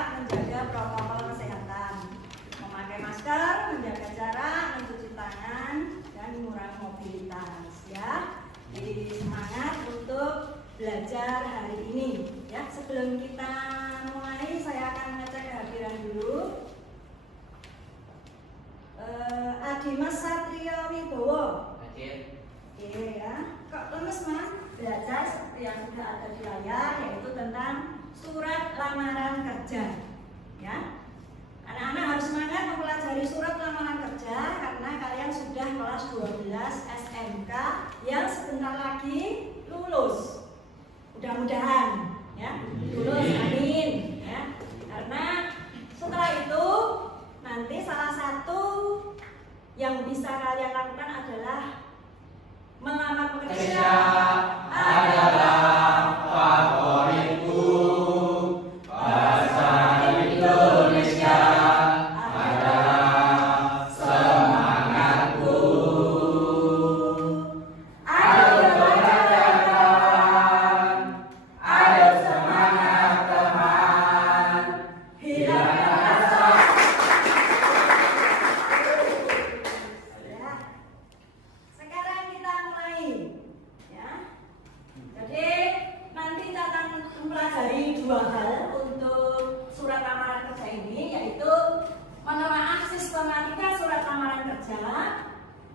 tetap menjaga protokol kesehatan, memakai masker, menjaga jarak, mencuci tangan, dan mengurangi mobilitas. Ya, jadi semangat untuk belajar hari ini. Ya, sebelum kita mulai, saya akan ngecek kehadiran dulu. Adimas Satrio Wibowo. Hadir. Oke ya. Kok lemes mas? Belajar seperti yang sudah ada di layar, yaitu tentang surat lamaran kerja. Ya. Anak-anak harus semangat mempelajari surat lamaran kerja karena kalian sudah kelas 12 SMK yang sebentar lagi lulus. Mudah-mudahan ya lulus, amin ya. Karena setelah itu nanti salah satu yang bisa kalian lakukan adalah melamar pekerja adalah favoritku. Bahasa Indonesia adalah semangatku. Ayo belajar kawan, ayo semangat teman. Hilangkan rasa. Ya. Sekarang kita mulai ya. Jadi nanti kita akan mempelajari dua hal untuk surat lamaran kerja ini, yaitu menelaah sistematika surat lamaran kerja.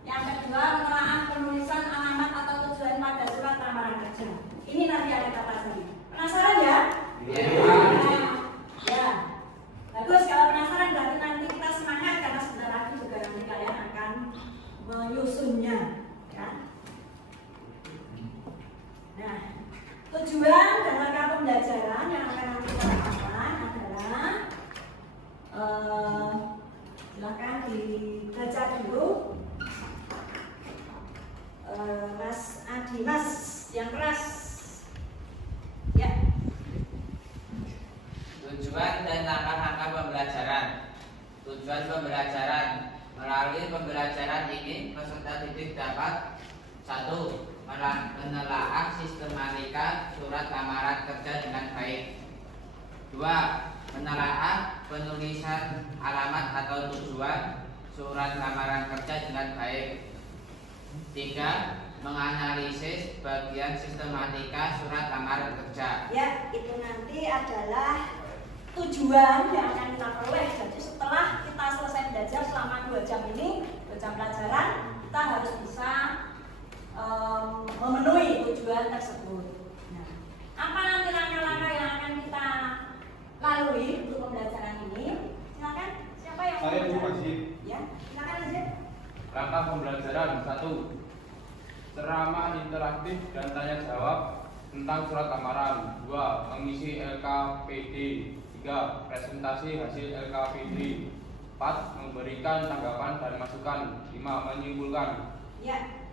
Yang kedua, menelaah penulisan alamat atau tujuan pada surat lamaran kerja. Ini nanti akan kita pelajari. Penasaran ya? Ya. Bagus, kalau penasaran berarti nanti kita semangat karena sebentar lagi juga nanti kalian akan menyusunnya. Ya. Nah, tujuan dan langkah pembelajaran yang akan nanti kita lakukan adalah silakan dibaca dulu. Mas Adimas yang keras. Ya. Tujuan dan langkah-langkah pembelajaran. Tujuan pembelajaran. Melalui pembelajaran ini, peserta didik dapat 1. Menelaah sistematika surat lamaran kerja dengan baik. 2. Menelaah penulisan alamat atau tujuan surat lamaran kerja dengan baik. 3. Menganalisis bagian sistematika surat lamaran kerja. Ya, itu nanti adalah tujuan yang akan kita peroleh. Jadi setelah kita selesai belajar selama 2 jam ini, 2 jam pelajaran, kita harus bisa memenuhi tujuan tersebut. Nah, apa nanti langkah-langkah yang akan kita lalui untuk pembelajaran ini? Silakan, siapa yang mau Saya Bu bicara? Masjid. Ya, silakan aja. Langkah pembelajaran 1. Ceramah interaktif dan tanya jawab tentang surat lamaran. 2. Mengisi LKPD. 3. Presentasi hasil LKPD. 4. Memberikan tanggapan dan masukan. 5. Menyimpulkan. Ya,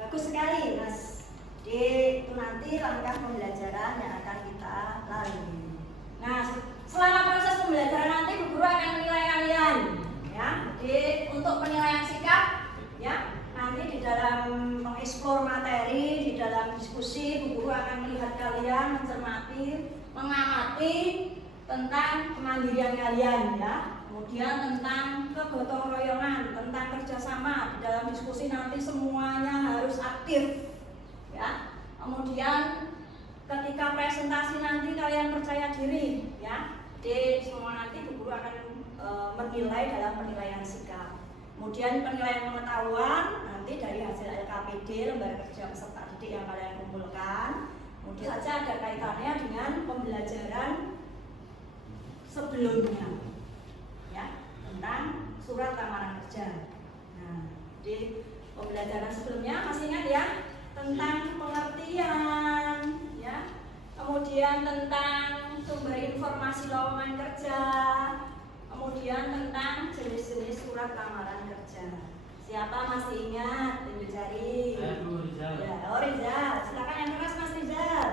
bagus sekali Mas. Jadi itu nanti langkah pembelajaran yang akan kita lalui. Nah, selama proses pembelajaran nanti Bu Guru akan menilai kalian. Ya, jadi untuk penilaian sikap, ya nanti di dalam mengeksplor materi, di dalam diskusi, Bu Guru akan melihat kalian mencermati, mengamati tentang kemandirian kalian, ya. Kemudian tentang kegotong royongan, tentang kerjasama di dalam diskusi nanti semuanya harus aktif, ya. Kemudian ketika presentasi nanti kalian percaya diri, ya. Jadi semua nanti Bu Guru akan menilai dalam penilaian sikap. Kemudian penilaian pengetahuan nanti dari hasil LKPD, lembar kerja peserta didik yang kalian kumpulkan. Kemudian saja ada kaitannya dengan pembelajaran sebelumnya, ya, tentang surat lamaran kerja. Nah, di pembelajaran sebelumnya masih ingat ya tentang pengertian, ya, kemudian tentang sumber informasi lowongan kerja, kemudian tentang jenis-jenis surat lamaran kerja. Siapa masih ingat? Tunjuk jari. Aduh, Rizal. Ya, oh Rizal, silakan yang keras Mas Rizal.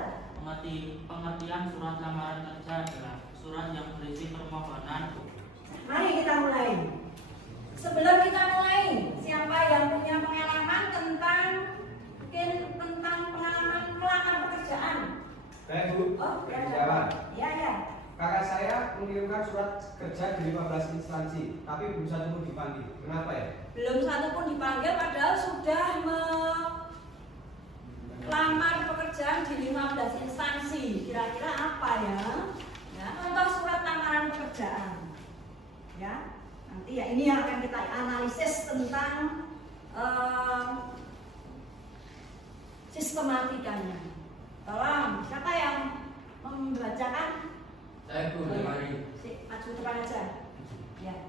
Pengertian surat lamaran kerja adalah surat yang berisi permohonan. Mari kita mulai. Sebelum kita mulai, siapa yang punya pengalaman tentang pengalaman melamar pekerjaan? Saya Bu. Oh, Dari ya. jalan. Ya, ya. Kakak saya mengirimkan surat kerja di 15 instansi, tapi belum satu pun dipanggil. Kenapa ya? Belum satu pun dipanggil padahal sudah melamar pekerjaan di 15 instansi. Kira-kira apa ya? Ya, contoh surat lamaran pekerjaan. Ya, nanti ya ini yang akan kita analisis tentang sistematikanya. Tolong, siapa yang membacakan? Saya Bu, mari. Maju depan aja. Ya.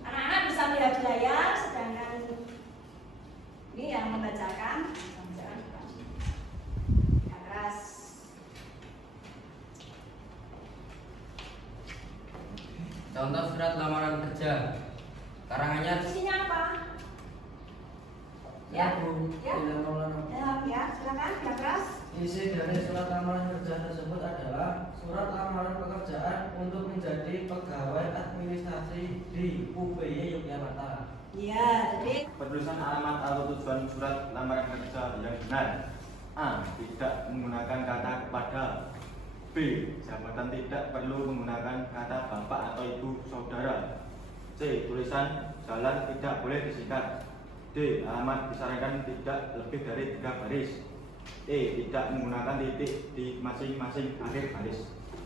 Anak-anak bisa melihat di layar, sedangkan ini yang membacakan. Yang keras. Contoh surat lamaran kerja. Karangannya Isinya apa? Ya, Bu. Ya. Ya, silakan. Yang keras. Isi dari surat lamaran kerja tersebut adalah surat lamaran pekerjaan untuk menjadi pegawai administrasi di UPY Yogyakarta. Ya, jadi Penulisan alamat atau tujuan surat lamaran kerja yang benar. A. Tidak menggunakan kata kepada. B. Jabatan tidak perlu menggunakan kata bapak atau ibu saudara. C. Tulisan jalan tidak boleh disikat. D. Alamat disarankan tidak lebih dari 3 baris. E. Tidak menggunakan titik di masing-masing akhir baris.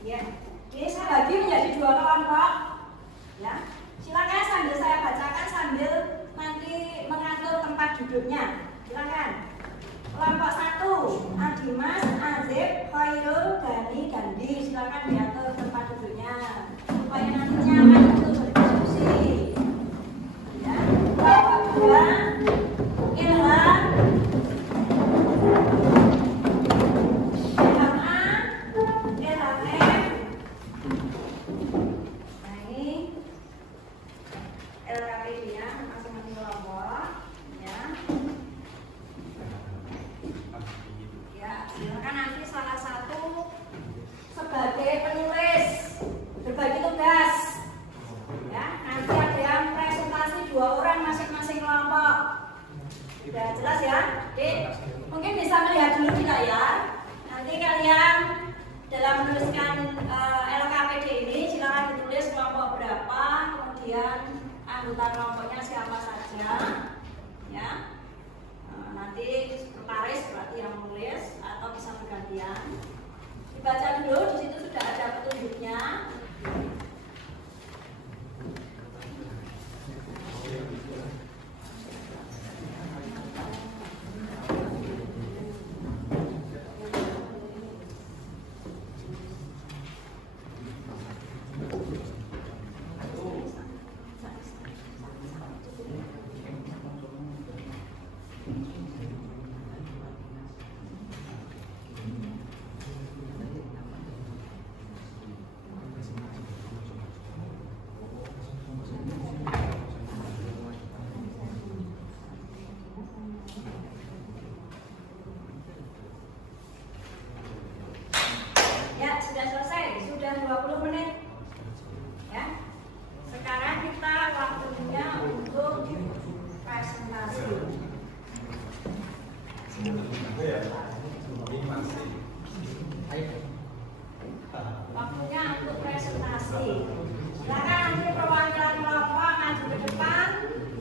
ya. Ini saya bagi menjadi 2 kelompok. Ya. Silakan sambil saya bacakan sambil nanti mengatur tempat duduknya. Silakan. Kelompok 1, Adimas, Azib, Khairul, Gani, Gandhi. Silakan diatur tempat duduknya supaya nanti nyaman untuk berdiskusi. Ya. Kelompok 2, Ilham, Ilham A, Ilham M. Nah ini LKPD-nya masing-masing kelompok. Ya. Ya, silakan nanti salah satu sebagai penulis berbagi tugas. Ya, nanti ada yang presentasi 2 orang masing-masing kelompok. Sudah jelas ya? Oke, mungkin bisa melihat dulu di layar. Nanti kalian dalam menuliskan LKPD ini silakan ditulis kelompok berapa, kemudian anggota kelompoknya siapa saja. Ya. Nanti sekretaris berarti yang menulis atau bisa bergantian. Dibaca dulu, di situ sudah ada petunjuknya. Ya, sudah selesai, sudah 20 menit. Ya. Sekarang kita waktunya untuk presentasi. Waktunya untuk presentasi. Silakan nanti perwakilan kelompok maju ke depan.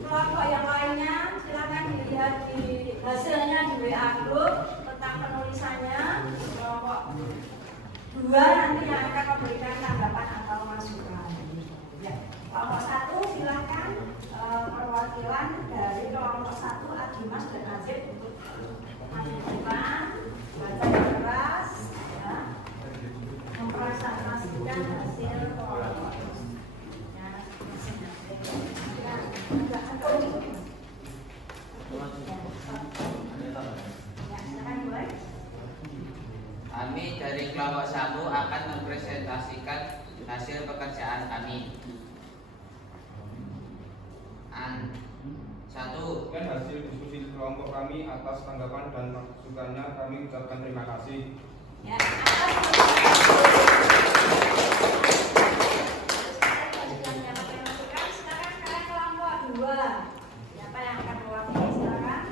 Kelompok yang lainnya silakan dilihat di hasilnya di WA group tentang penulisannya. Kelompok 2 nanti yang akan memberikan tanggapan atau masukan. Ya, kelompok 1 silakan perwakilan dari kelompok 1 Adimas dan Azib untuk maju ke depan, baca yang keras, ya, mempresentasikan hasil kelompok. Ya, silakan mulai. Kami dari kelompok 1 akan mempresentasikan hasil pekerjaan kami. 1. Dan hasil diskusi kelompok kami atas tanggapan dan masukannya kami ucapkan terima kasih. Ya, silakan kalian kelompok 2. Siapa yang akan mewakili? Silakan.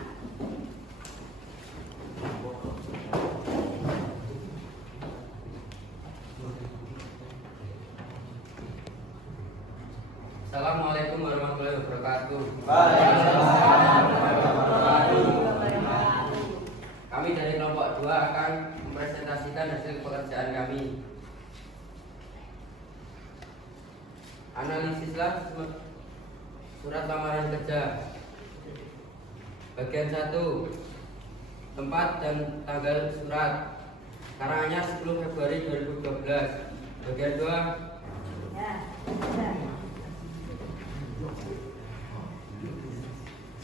Assalamualaikum warahmatullahi wabarakatuh. Kami dari kelompok 2 akan mempresentasikan hasil pekerjaan kami. Analisislah surat lamaran kerja. Bagian 1, tempat dan tanggal surat. Karangannya 10 Februari 2012. Bagian 2,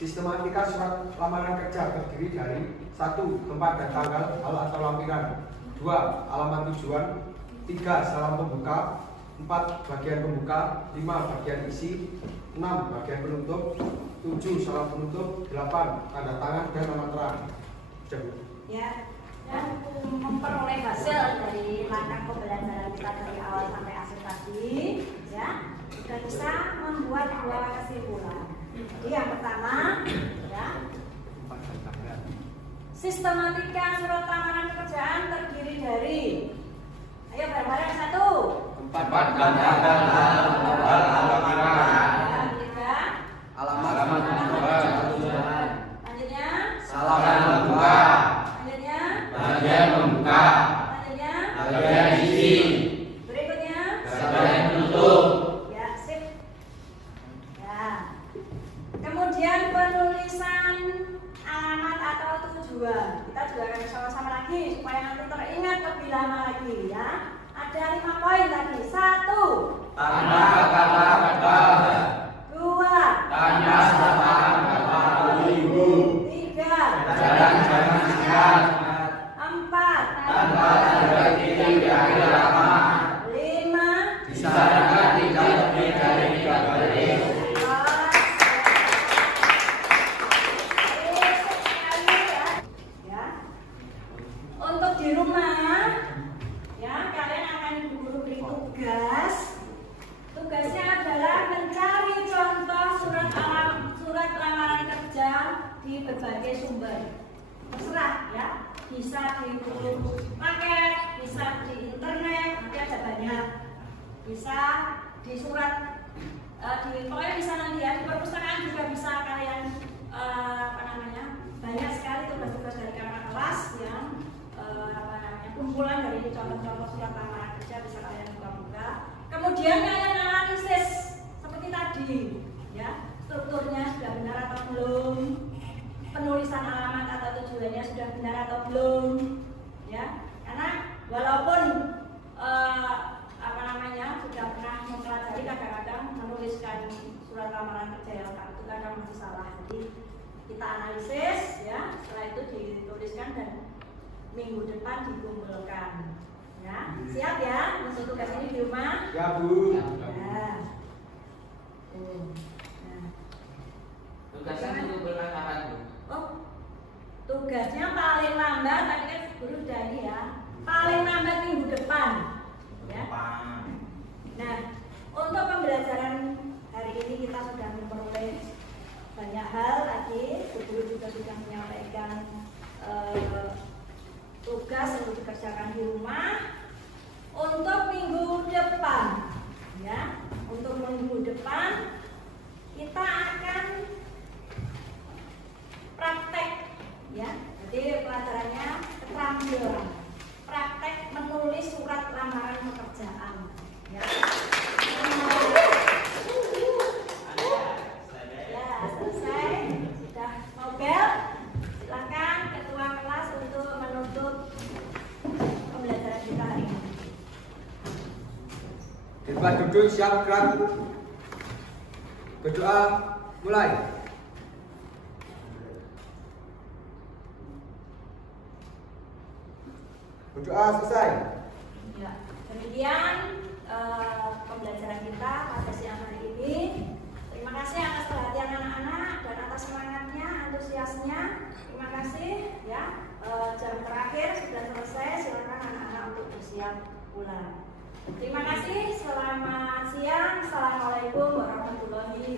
Sistematika surat lamaran kerja terdiri dari 1. Tempat dan tanggal atau lampiran, 2. Alamat tujuan, 3. Salam pembuka, 4. Bagian pembuka, 5. Bagian isi, 6. Bagian penutup, 7. Salam penutup, 8. Tanda tangan dan nama terang. Ya, dan memperoleh hasil dari langkah pembelajaran kita dari awal sampai akhir tadi, ya, kita bisa membuat 2 kesimpulan. Jadi yang pertama, ya, sistematika surat lamaran pekerjaan terdiri dari, ayo bareng-bareng 1. tempat dan tanggal lampiran. 3. Alamat tujuan. Lanjutnya. Salam pembuka. Lanjutnya. Bagian pembuka. Lanjutnya. Bagian isi. Berikutnya. Bagian penutup. Ya, sip. Ya. Kemudian penulisan alamat atau tujuan. Kita juga akan bersama-sama lagi supaya nanti teringat lebih lama lagi, ya. Ada 5 poin tadi. 1. Tanda kata kata. 2. Tanda kata kata ibu. 3. Jalan-jalan singkat. 4. Tanpa ada titik di akhir alamat. 5. Disarankan tidak lebih dari 3 baris. Ya. Untuk di rumah, ya, kalian akan ibu guru beri tugas. Tugasnya adalah mencari contoh surat lamaran kerja di berbagai sumber. Terserah, ya. Bisa di buku paket, bisa di internet, nanti ada banyak. Bisa di surat, pokoknya bisa nanti, ya, di perpustakaan juga bisa kalian banyak sekali tugas-tugas dari kakak kelas yang kumpulan dari contoh-contoh surat lamaran kerja bisa kalian buka-buka. Kemudian kalian analisis seperti tadi, ya, strukturnya sudah benar atau belum, penulisan alamat atau tujuannya sudah benar atau belum, ya, karena walaupun sudah pernah mempelajari, kadang-kadang menuliskan surat lamaran kerja yang lengkap itu kadang masih salah. Jadi kita analisis, ya, setelah itu dituliskan dan minggu depan dikumpulkan, ya. Siap, ya, untuk tugas ini di rumah? Ya, Bu. Ya. Nah. Tugasnya untuk bulan kapan, Bu? Oh, tugasnya paling lambat, tadi kan guru udah ini, ya, paling lambat minggu depan, ya. Nah, untuk pembelajaran hari ini kita sudah memperoleh banyak hal tadi. Guru juga sudah menyampaikan tugas untuk dikerjakan di rumah. Untuk minggu depan, ya, untuk minggu depan kita akan praktek, ya. Jadi pelajarannya keterampilan, praktek menulis surat lamaran pekerjaan, ya. Ya, selesai. Sudah mau bel, silakan ketua kelas untuk menutup pembelajaran kita hari ini. Tempat duduk siap gerak. Berdoa mulai. Berdoa selesai. Ya, demikian pembelajaran kita pada siang hari ini. Terima kasih atas perhatian anak-anak dan atas semangatnya, antusiasnya. Terima kasih, ya. Jam terakhir sudah selesai. Silakan anak-anak untuk bersiap pulang. Terima kasih. Selamat siang. Assalamualaikum warahmatullahi